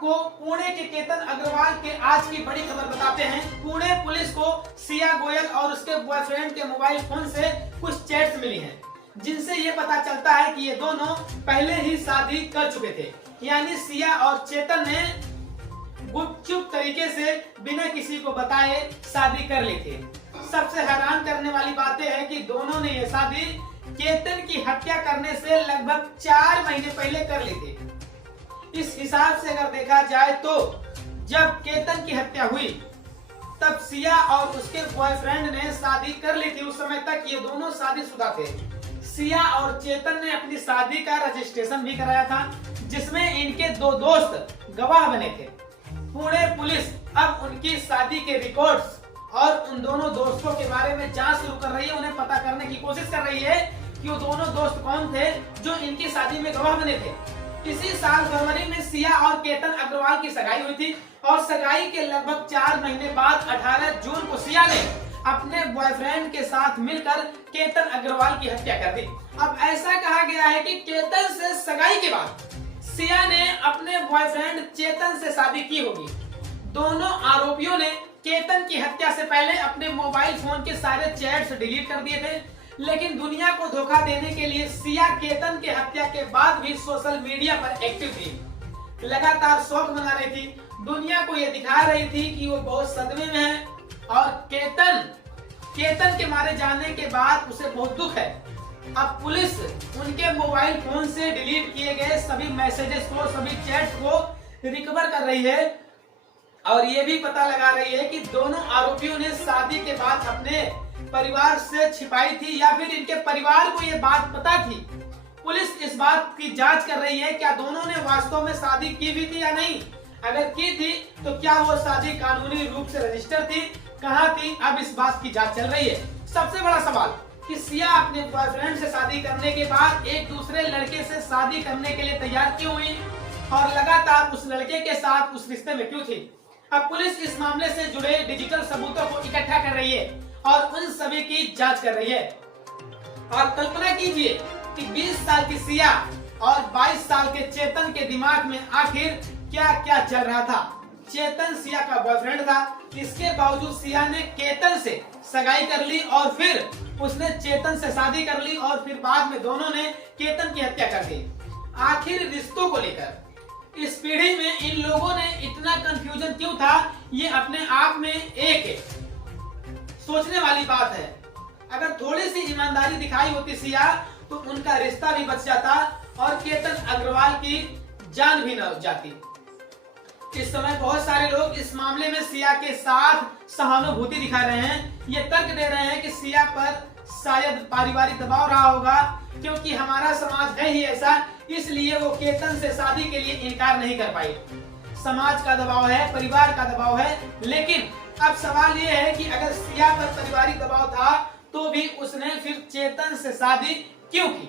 आपको पुणे के केतन अग्रवाल के आज की बड़ी खबर बताते हैं। पुणे पुलिस को सिया गोयल और उसके बॉयफ्रेंड के मोबाइल फोन से कुछ चैट्स मिली हैं, जिनसे ये पता चलता है कि ये दोनों पहले ही शादी कर चुके थे। यानी सिया और चेतन ने गुपचुप तरीके से बिना किसी को बताए शादी कर ली थी। सबसे हैरान करने वाली बात है कि दोनों ने ये शादी केतन की हत्या करने से लगभग 4 महीने पहले कर ली थी। इस हिसाब से अगर देखा जाए तो जब केतन की हत्या हुई तब सिया और उसके बॉयफ्रेंड ने शादी कर ली थी। उस समय तक ये दोनों शादीशुदा थे। सिया और चेतन ने अपनी शादी का रजिस्ट्रेशन भी कराया था, जिसमें इनके 2 दोस्त गवाह बने थे। पुणे पुलिस अब उनकी शादी के रिकॉर्ड्स और उन दोनों दोस्तों के बारे में जांच शुरू कर रही है। उन्हें पता करने की कोशिश कर रही है कि वो दोनों दोस्त कौन थे जो इनकी शादी में गवाह बने थे। इसी साल फरवरी में सिया और केतन अग्रवाल की सगाई हुई थी और सगाई के लगभग 4 महीने बाद 18 जून को सिया ने अपने बॉयफ्रेंड के साथ मिलकर केतन अग्रवाल की हत्या कर दी। अब ऐसा कहा गया है कि केतन से सगाई के बाद सिया ने अपने बॉयफ्रेंड चेतन से शादी की होगी। दोनों आरोपियों ने केतन की हत्या से पहले अपने मोबाइल फोन के सारे चैट्स डिलीट कर दिए थे, लेकिन दुनिया को धोखा देने के लिए सिया केतन के हत्या के बाद भी सोशल मीडिया पर एक्टिव थी। लगातार शौक मना रही थी, दुनिया को ये दिखा रही थी कि वो बहुत सदमे में है और केतन के मारे जाने के बाद उसे बहुत दुख है। अब पुलिस उनके मोबाइल फोन से डिलीट किए गए सभी मैसेजेस को, सभी चैट्स को रिकवर कर रही है और ये भी पता लगा रही है कि दोनों आरोपियों ने शादी के बाद अपने परिवार से छिपाई थी या फिर इनके परिवार को ये बात पता थी। पुलिस इस बात की जांच कर रही है क्या दोनों ने वास्तव में शादी की भी थी या नहीं। अगर की थी तो क्या वो शादी कानूनी रूप से रजिस्टर थी, कहाँ थी, अब इस बात की जांच चल रही है। सबसे बड़ा सवाल कि सिया अपने बॉयफ्रेंड से शादी करने के बाद एक दूसरे लड़के से शादी करने के लिए तैयार क्यों हुई और लगातार उस लड़के के साथ उस रिश्ते में क्यों थी। अब पुलिस इस मामले से जुड़े डिजिटल सबूतों को इकट्ठा कर रही है और उन सभी की जांच कर रही है। और कल्पना कीजिए कि 20 साल की सिया और 22 साल के चेतन के दिमाग में आखिर क्या क्या चल रहा था। चेतन सिया का बॉयफ्रेंड था, इसके बावजूद सिया ने केतन से सगाई कर ली और फिर उसने चेतन से शादी कर ली और फिर बाद में दोनों ने केतन की हत्या कर दी। आखिर रिश्तों को लेकर इस पीढ़ी में इन लोगों ने इतना कंफ्यूजन क्यों था, ये अपने आप में एक सोचने वाली बात है। अगर थोड़ी सी ईमानदारी दिखाई होती सिया तो उनका रिश्ता भी बच जाता और केतन अग्रवाल की जान भी न जाती। इस समय बहुत सारे लोग इस मामले में सिया के साथ सहानुभूति दिखा रहे हैं। ये तर्क दे रहे हैं कि सिया पर शायद पारिवारिक दबाव रहा होगा, क्योंकि हमारा समाज है ही ऐसा, इसलिए वो केतन से शादी के लिए इनकार नहीं कर पाई। समाज का दबाव है, परिवार का दबाव है, लेकिन अब सवाल ये है कि अगर सिया पर पारिवारिक दबाव था तो भी उसने फिर चेतन से शादी क्यों की।